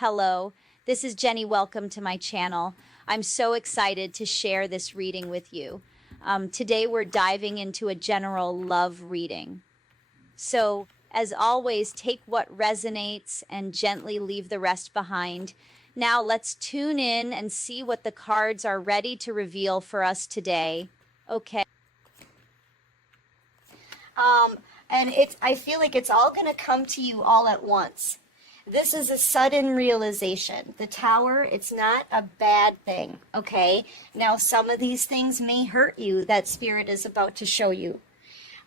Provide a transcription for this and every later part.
Hello, this is Jenny. Welcome to my channel. I'm so excited to share this reading with you. Today we're diving into a general love reading. So, as always, take what resonates and gently leave the rest behind. Now let's tune in and see what the cards are ready to reveal for us today. Okay. And I feel like it's all going to come to you all at once. This is a sudden realization. The Tower, it's not a bad thing, okay? Now, some of these things may hurt you that Spirit is about to show you.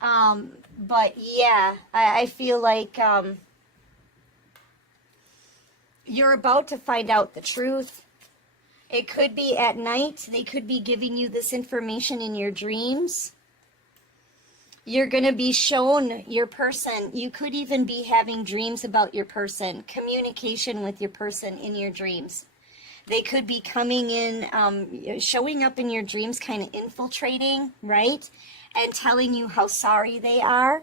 But yeah, I feel like you're about to find out the truth. It could be at night. They could be giving you this information in your dreams. You're going to be shown your person. You could even be having dreams about your person, communication with your person in your dreams. They could be coming in, showing up in your dreams, kind of infiltrating, right? And telling you how sorry they are.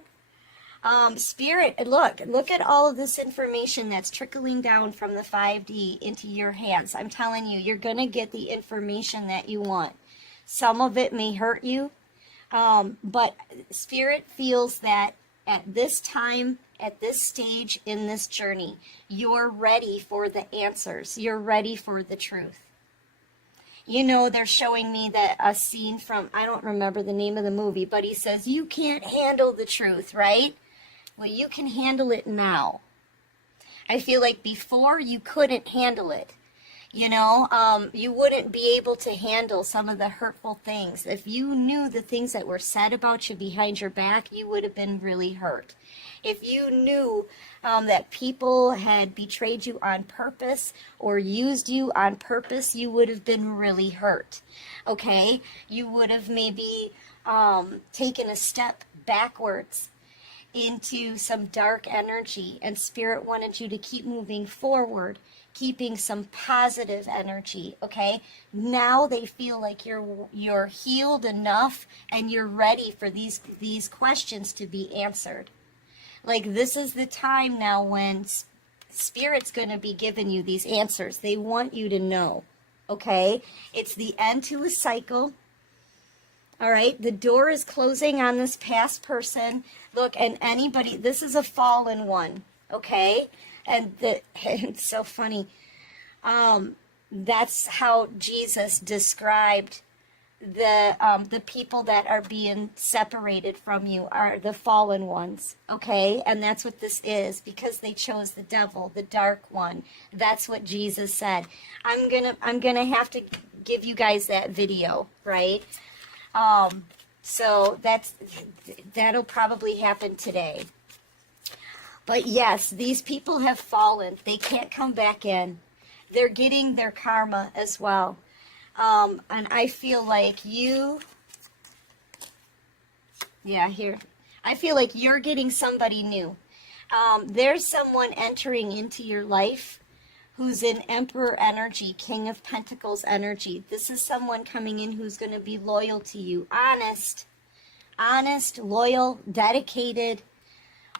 Spirit, look at all of this information that's trickling down from the 5D into your hands. I'm telling you, you're going to get the information that you want. Some of it may hurt you. But Spirit feels that at this time, at this stage in this journey, you're ready for the answers. You're ready for the truth. You know, they're showing me that a scene from, I don't remember the name of the movie, but he says, you can't handle the truth, right? Well, you can handle it now. I feel like before you couldn't handle it. You know, you wouldn't be able to handle some of the hurtful things. If you knew the things that were said about you behind your back, you would have been really hurt. If you knew that people had betrayed you on purpose or used you on purpose, you would have been really hurt. Okay? You would have maybe taken a step backwards into some dark energy, and Spirit wanted you to keep moving forward, keeping some positive energy, okay? Now they feel like you're healed enough and you're ready for these questions to be answered. Like, this is the time now when Spirit's going to be giving you these answers. They want you to know, okay? It's the end to a cycle. All right, the door is closing on this past person. Look, and anybody, this is a fallen one, okay? And it's so funny. That's how Jesus described the people that are being separated from you are the fallen ones, okay? And that's what this is, because they chose the devil, the dark one. That's what Jesus said. I'm gonna have to give you guys that video, right? So that'll probably happen today. But yes, these people have fallen. They can't come back in. They're getting their karma as well. And I feel like I feel like you're getting somebody new. There's someone entering into your life who's in Emperor energy, King of Pentacles energy. This is someone coming in who's going to be loyal to you, honest, loyal, dedicated,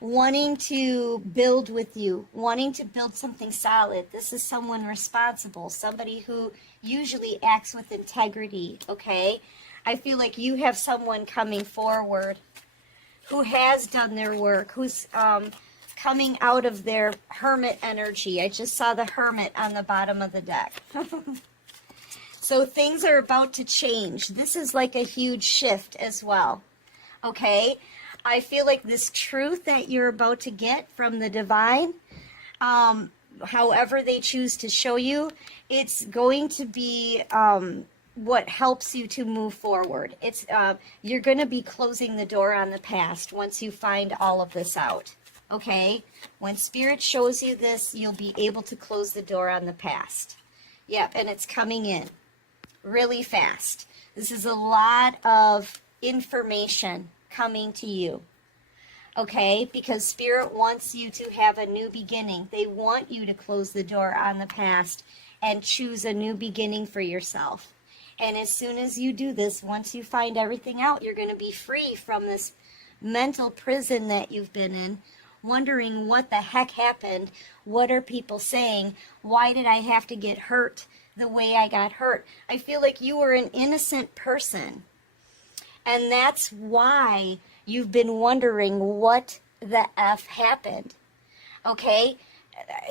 wanting to build with you, wanting to build something solid. This is someone responsible, somebody who usually acts with integrity, okay? I feel like you have someone coming forward who has done their work, who's coming out of their hermit energy. I just saw the hermit on the bottom of the deck. So things are about to change. This is like a huge shift as well. Okay? I feel like this truth that you're about to get from the divine, however they choose to show you, it's going to be what helps you to move forward. It's you're going to be closing the door on the past once you find all of this out. Okay? When Spirit shows you this, you'll be able to close the door on the past. Yep, and it's coming in really fast. This is a lot of information coming to you. Okay? Because Spirit wants you to have a new beginning. They want you to close the door on the past and choose a new beginning for yourself. And as soon as you do this, once you find everything out, you're going to be free from this mental prison that you've been in. wondering what the heck happened. What are people saying? Why did I have to get hurt the way I got hurt? I feel like you were an innocent person. And that's why you've been wondering what the F happened. Okay?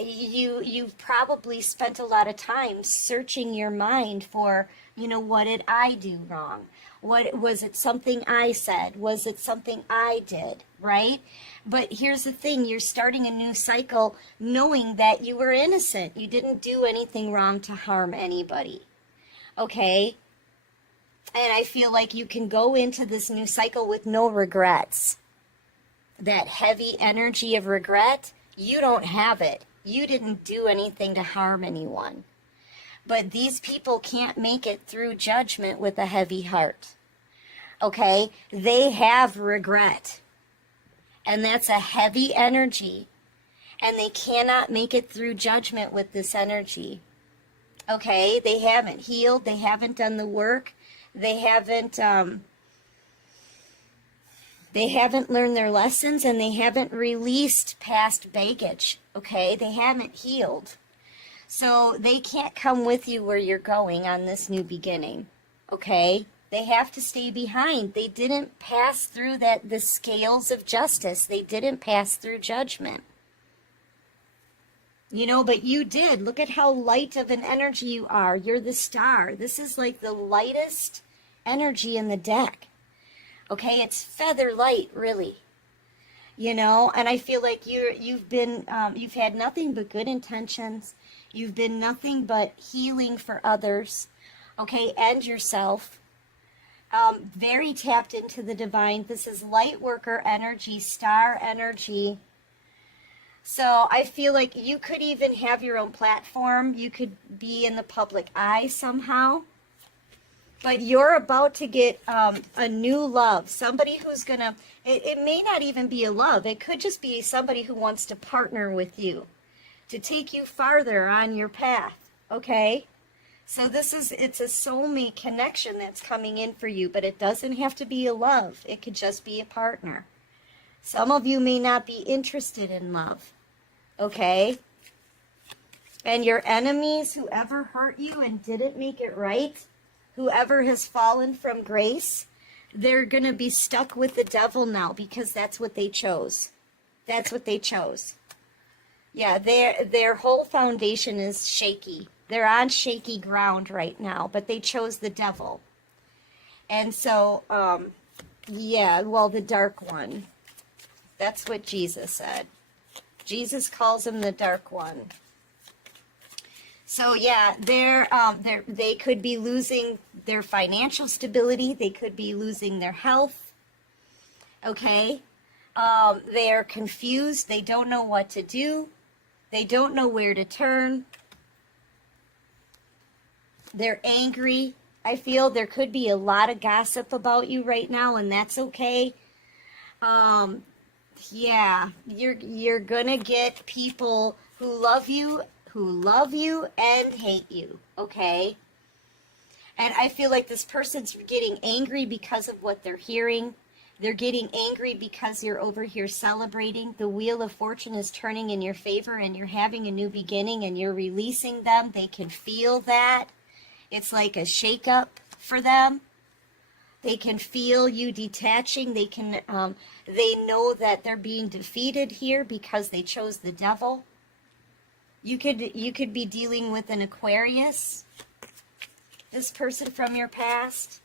You've probably spent a lot of time searching your mind for, what did I do wrong? What was it something I said? Was it something I did? Right? But here's the thing, you're starting a new cycle knowing that you were innocent. You didn't do anything wrong to harm anybody. Okay? And I feel like you can go into this new cycle with no regrets. That heavy energy of regret, you don't have it. You didn't do anything to harm anyone. But these people can't make it through judgment with a heavy heart. Okay? They have regret. And that's a heavy energy. And they cannot make it through judgment with this energy. Okay? They haven't healed. They haven't done the work. They haven't learned their lessons, and they haven't released past baggage, okay? They haven't healed. So they can't come with you where you're going on this new beginning, okay? They have to stay behind. They didn't pass through the scales of justice. They didn't pass through judgment. But you did. Look at how light of an energy you are. You're the star. This is like the lightest energy in the deck. Okay, it's feather light, really. And I feel like you've had nothing but good intentions. You've been nothing but healing for others, okay, and yourself. Very tapped into the divine. This is light worker energy, star energy. So I feel like you could even have your own platform. You could be in the public eye somehow. But you're about to get a new love. Somebody who's going to, it may not even be a love. It could just be somebody who wants to partner with you, to take you farther on your path. Okay? So it's a soulmate connection that's coming in for you, but it doesn't have to be a love. It could just be a partner. Some of you may not be interested in love. Okay? And your enemies, whoever hurt you and didn't make it right, whoever has fallen from grace, they're going to be stuck with the devil now because that's what they chose. That's what they chose. Yeah, their whole foundation is shaky. They're on shaky ground right now, but they chose the devil. And so, the dark one. That's what Jesus said. Jesus calls him the dark one. So yeah, they could be losing their financial stability. They could be losing their health. Okay? They're confused. They don't know what to do. They don't know where to turn. They're angry. I feel there could be a lot of gossip about you right now, and that's okay. Yeah, you're gonna get people who love you and hate you, okay? And I feel like this person's getting angry because of what they're hearing. They're getting angry because you're over here celebrating. The wheel of fortune is turning in your favor, and you're having a new beginning, and you're releasing them. They can feel that. It's like a shakeup for them. They can feel you detaching. They know that they're being defeated here because they chose the devil. You could be dealing with an Aquarius, this person from your past.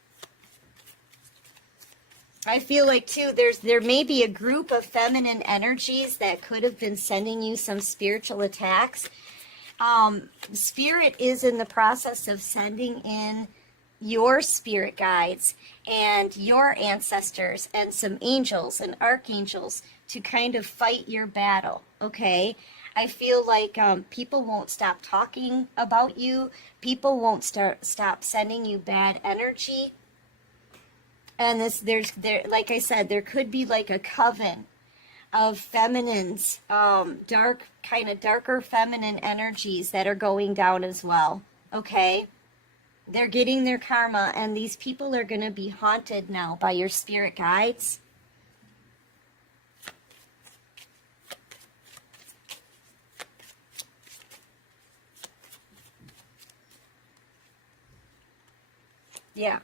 I feel like too, there may be a group of feminine energies that could have been sending you some spiritual attacks. Spirit is in the process of sending in your spirit guides and your ancestors and some angels and archangels to kind of fight your battle, okay? I feel like people won't stop talking about you. People won't stop sending you bad energy. And like I said, there could be like a coven of feminines, darker feminine energies that are going down as well, okay? They're getting their karma, and these people are going to be haunted now by your spirit guides. Yeah.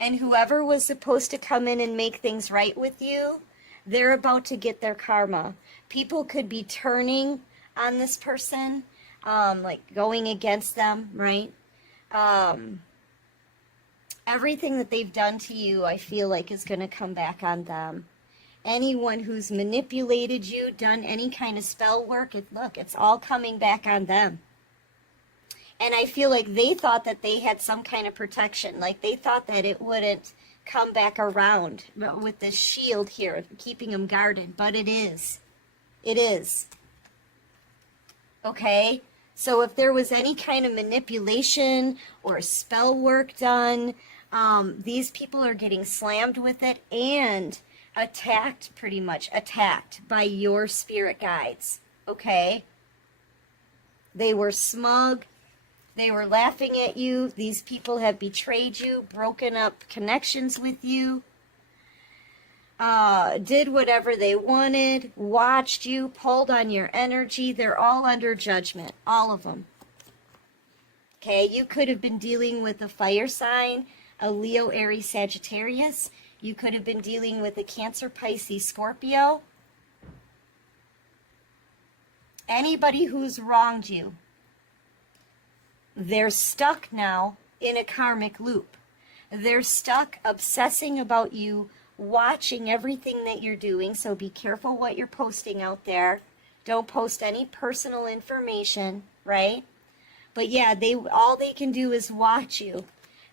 And whoever was supposed to come in and make things right with you, they're about to get their karma. People could be turning on this person, like going against them, right? Everything that they've done to you, I feel like, is going to come back on them. Anyone who's manipulated you, done any kind of spell work, look, it's all coming back on them. And I feel like they thought that they had some kind of protection. Like they thought that it wouldn't come back around with this shield here, keeping them guarded. But it is. It is. Okay? So if there was any kind of manipulation or spell work done, these people are getting slammed with it and attacked, pretty much attacked by your spirit guides. Okay? They were smug. They were laughing at you. These people have betrayed you, broken up connections with you, did whatever they wanted, watched you, pulled on your energy. They're all under judgment, all of them. Okay, you could have been dealing with a fire sign, a Leo, Aries, Sagittarius. You could have been dealing with a Cancer, Pisces, Scorpio. Anybody who's wronged you. They're stuck now in a karmic loop. They're stuck obsessing about you, watching everything that you're doing. So be careful what you're posting out there. Don't post any personal information, right? But yeah, all they can do is watch you.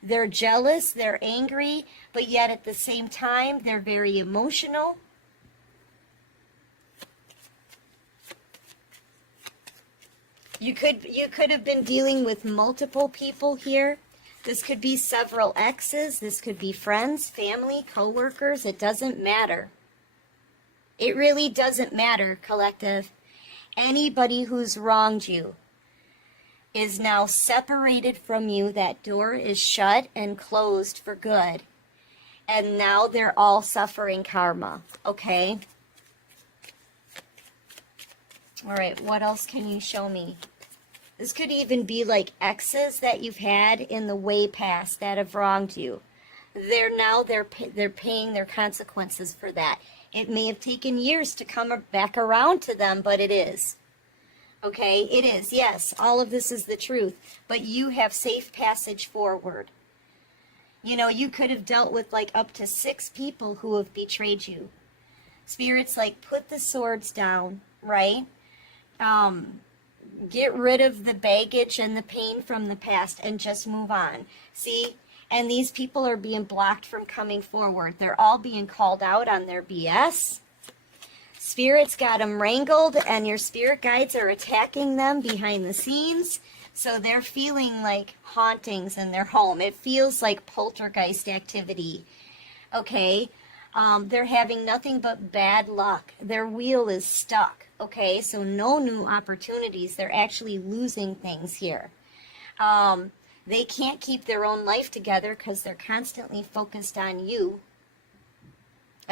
They're jealous, they're angry, but yet at the same time, they're very emotional. You could have been dealing with multiple people here. This could be several exes. This could be friends, family, co-workers. It doesn't matter. It really doesn't matter, collective. Anybody who's wronged you is now separated from you. That door is shut and closed for good. And now they're all suffering karma, okay? All right, what else can you show me? This could even be like exes that you've had in the way past that have wronged you. They're paying their consequences for that. It may have taken years to come back around to them, but it is. Okay, it is. Yes, all of this is the truth. But you have safe passage forward. You know, you could have dealt with like up to 6 people who have betrayed you. Spirit's like, put the swords down, right? Get rid of the baggage and the pain from the past and just move on. See? And these people are being blocked from coming forward. They're all being called out on their BS. Spirit's got them wrangled, and your spirit guides are attacking them behind the scenes. So they're feeling like hauntings in their home. It feels like poltergeist activity. Okay? They're having nothing but bad luck. Their wheel is stuck. Okay, so no new opportunities. They're actually losing things here. They can't keep their own life together because they're constantly focused on you.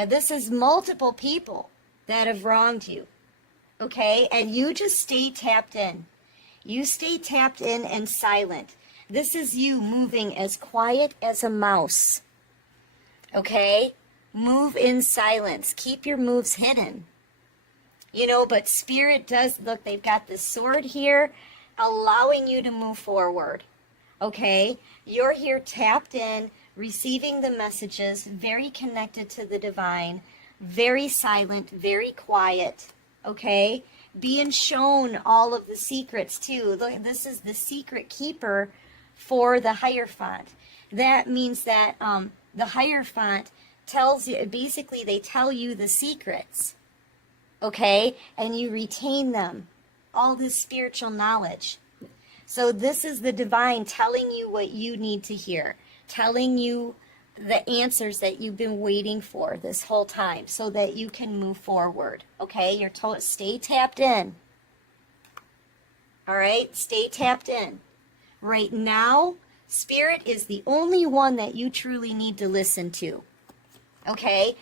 This is multiple people that have wronged you. Okay, and you just stay tapped in. You stay tapped in and silent. This is you moving as quiet as a mouse. Okay? Move in silence. Keep your moves hidden. You know, but Spirit does, look, they've got this sword here, allowing you to move forward. Okay? You're here tapped in, receiving the messages, very connected to the divine, very silent, very quiet. Okay? Being shown all of the secrets, too. Look, this is the secret keeper for the Hierophant. That means that the Hierophant tells you, basically, they tell you the secrets. Okay, and you retain them, all this spiritual knowledge. So this is the divine telling you what you need to hear, telling you the answers that you've been waiting for this whole time so that you can move forward. Okay, you're told, stay tapped in. All right, stay tapped in. Right now, Spirit is the only one that you truly need to listen to. Okay,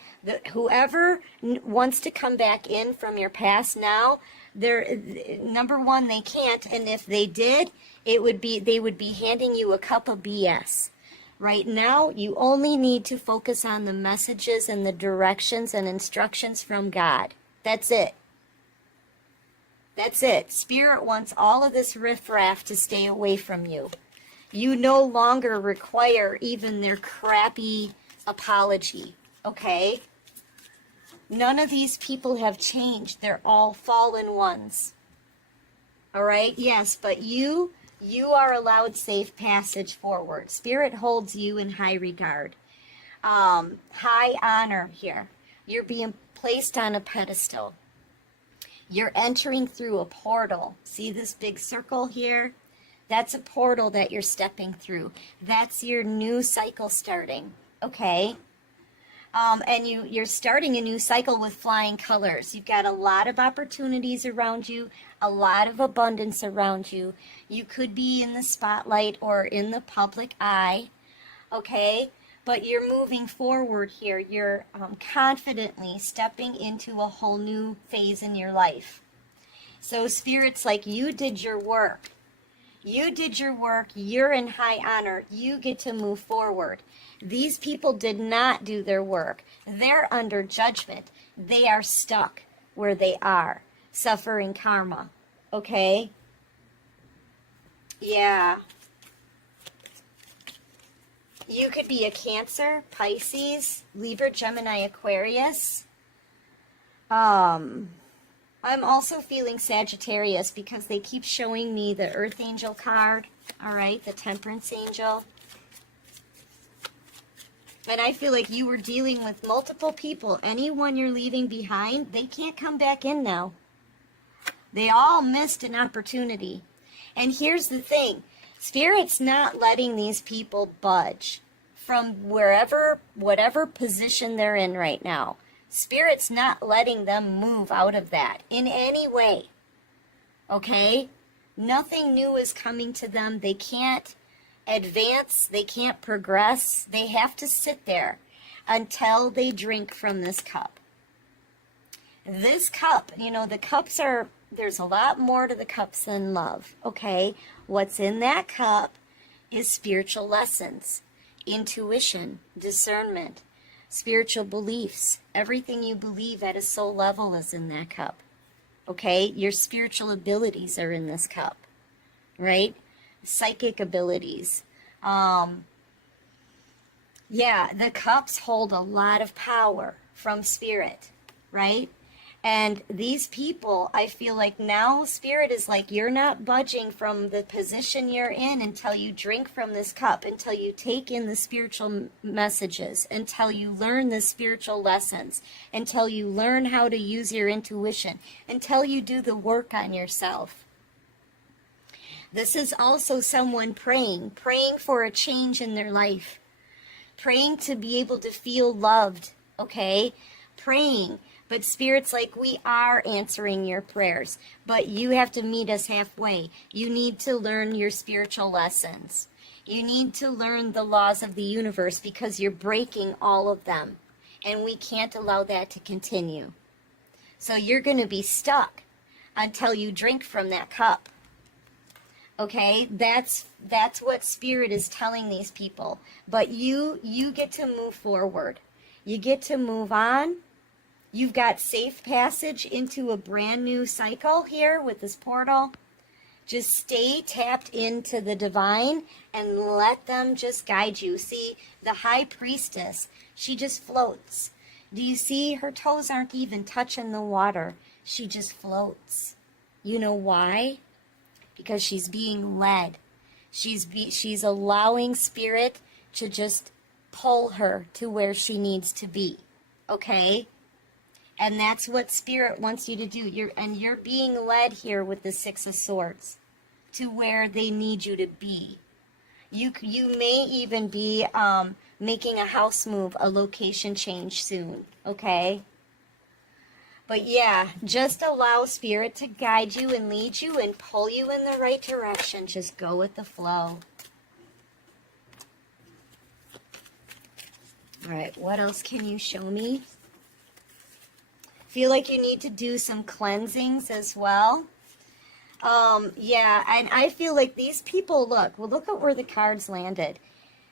whoever wants to come back in from your past now, they're number one, they can't, and if they did, they would be handing you a cup of BS. Right now, you only need to focus on the messages and the directions and instructions from God. That's it. That's it. Spirit wants all of this riffraff to stay away from you. You no longer require even their crappy apology, okay? None of these people have changed. They're all fallen ones. All right? Yes, but you are allowed safe passage forward. Spirit holds you in high regard. High honor here. You're being placed on a pedestal. You're entering through a portal. See this big circle here? That's a portal that you're stepping through. That's your new cycle starting, okay? And you're starting a new cycle with flying colors. You've got a lot of opportunities around you, a lot of abundance around you. You could be in the spotlight or in the public eye, okay? But you're moving forward here. You're confidently stepping into a whole new phase in your life. So Spirit's like, you did your work. You did your work. You're in high honor. You get to move forward. These people did not do their work. They're under judgment. They are stuck where they are, suffering karma. Okay? Yeah. You could be a Cancer, Pisces, Libra, Gemini, Aquarius. I'm also feeling Sagittarius because they keep showing me the Earth Angel card, all right, the Temperance Angel. And I feel like you were dealing with multiple people. Anyone you're leaving behind, they can't come back in now. They all missed an opportunity. And here's the thing. Spirit's not letting these people budge from whatever position they're in right now. Spirit's not letting them move out of that in any way. Okay? Nothing new is coming to them. They can't advance. They can't progress. They have to sit there until they drink from this cup. This cup, the cups are, there's a lot more to the cups than love. Okay? What's in that cup is spiritual lessons, intuition, discernment, spiritual beliefs. Everything you believe at a soul level is in that cup. Okay? Your spiritual abilities are in this cup. Right? Psychic abilities. Yeah, the cups hold a lot of power from Spirit. Right? And these people, I feel like now Spirit is like, you're not budging from the position you're in until you drink from this cup, until you take in the spiritual messages, until you learn the spiritual lessons, until you learn how to use your intuition, until you do the work on yourself. This is also someone praying for a change in their life, praying to be able to feel loved, okay? Praying. But Spirit's like, we are answering your prayers, but you have to meet us halfway. You need to learn your spiritual lessons. You need to learn the laws of the universe because you're breaking all of them, and we can't allow that to continue. So you're going to be stuck until you drink from that cup. Okay, that's what Spirit is telling these people. But you get to move forward. You get to move on. You've got safe passage into a brand new cycle here with this portal. Just stay tapped into the divine and let them just guide you. See, the high priestess, she just floats. Do you see her toes aren't even touching the water? She just floats. You know why? Because she's being led. She's allowing Spirit to just pull her to where she needs to be. Okay? And that's what Spirit wants you to do. You're being led here with the Six of Swords to where they need you to be. You may even be making a house move, a location change soon, okay? But yeah, just allow Spirit to guide you and lead you and pull you in the right direction. Just go with the flow. All right, what else can you show me? Feel like you need to do some cleansings as well. Yeah, and I feel like these people, look at where the cards landed.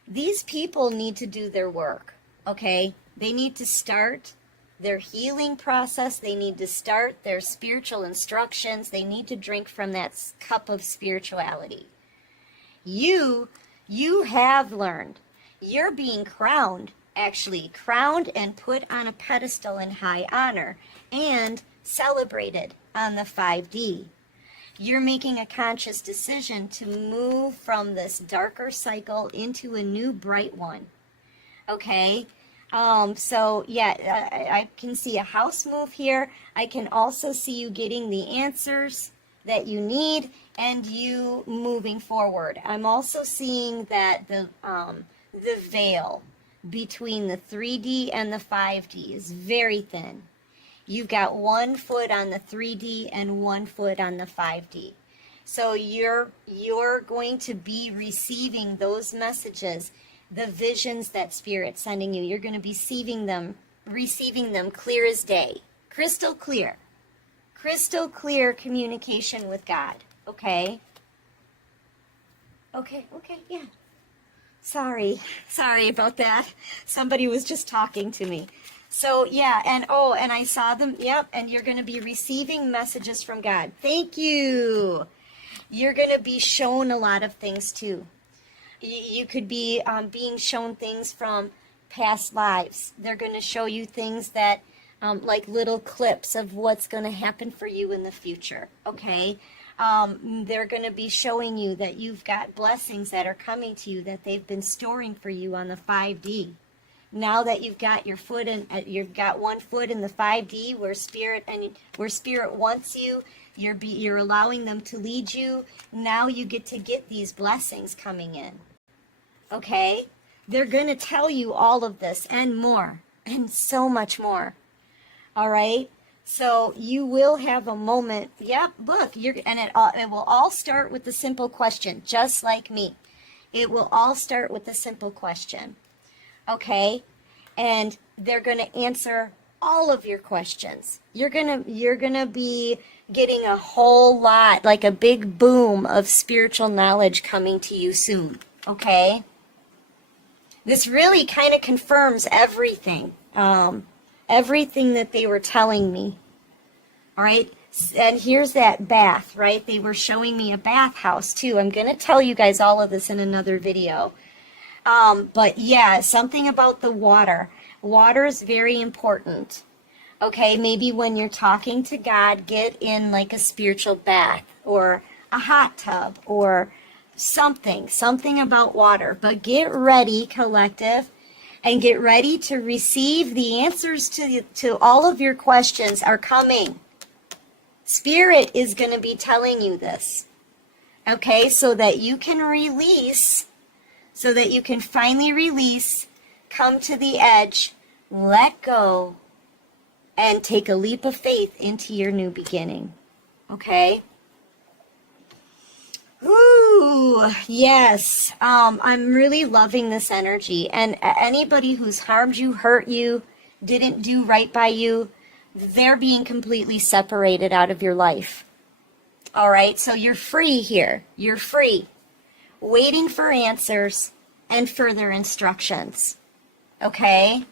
these people need to do their work, okay? They need to start their healing process. They need to start their spiritual instructions. They need to drink from that cup of spirituality. You have learned. You're being crowned, actually crowned and put on a pedestal in high honor and celebrated on the 5D. You're making a conscious decision to move from this darker cycle into a new bright one. Okay? So yeah, I can see a house move here. I can also see you getting the answers that you need and you moving forward. I'm also seeing that the veil between the 3D and the 5D is very thin. You've got 1 foot on the 3D and 1 foot on the 5D. So you're going to be receiving those messages, the visions that Spirit's sending you. You're going to be receiving them clear as day, crystal clear communication with God. Okay, yeah. Sorry about that. Somebody was just talking to me. So yeah, and I saw them, yep, and you're going to be receiving messages from God. Thank you. You're going to be shown a lot of things too. You could be being shown things from past lives. They're going to show you things that, like little clips of what's going to happen for you in the future, okay? They're going to be showing you that you've got blessings that are coming to you that they've been storing for you on the 5D. Now that you've got your foot in, you've got 1 foot in the 5D where Spirit wants you, you're allowing them to lead you. Now you get to get these blessings coming in. Okay? They're going to tell you all of this and more, and so much more. All right? So you will have a moment. Yep, look, it will all start with the simple question, just like me. It will all start with the simple question. Okay? And they're going to answer all of your questions. You're going to be getting a whole lot, like a big boom of spiritual knowledge coming to you soon. Okay? This really kind of confirms everything. Everything that they were telling me. All right? And here's that bath, right? They were showing me a bathhouse too. I'm going to tell you guys all of this in another video. But yeah, something about the water. Water is very important. Okay, maybe when you're talking to God, get in like a spiritual bath or a hot tub or something about water. But get ready, collective, and get ready to receive the answers to all of your questions are coming. Spirit is going to be telling you this. Okay, so that you can release, so that you can finally release, come to the edge, let go, and take a leap of faith into your new beginning. Okay? Ooh, yes. I'm really loving this energy. And anybody who's harmed you, hurt you, didn't do right by you, they're being completely separated out of your life. All right? So you're free here. You're free. Waiting for answers and further instructions. Okay?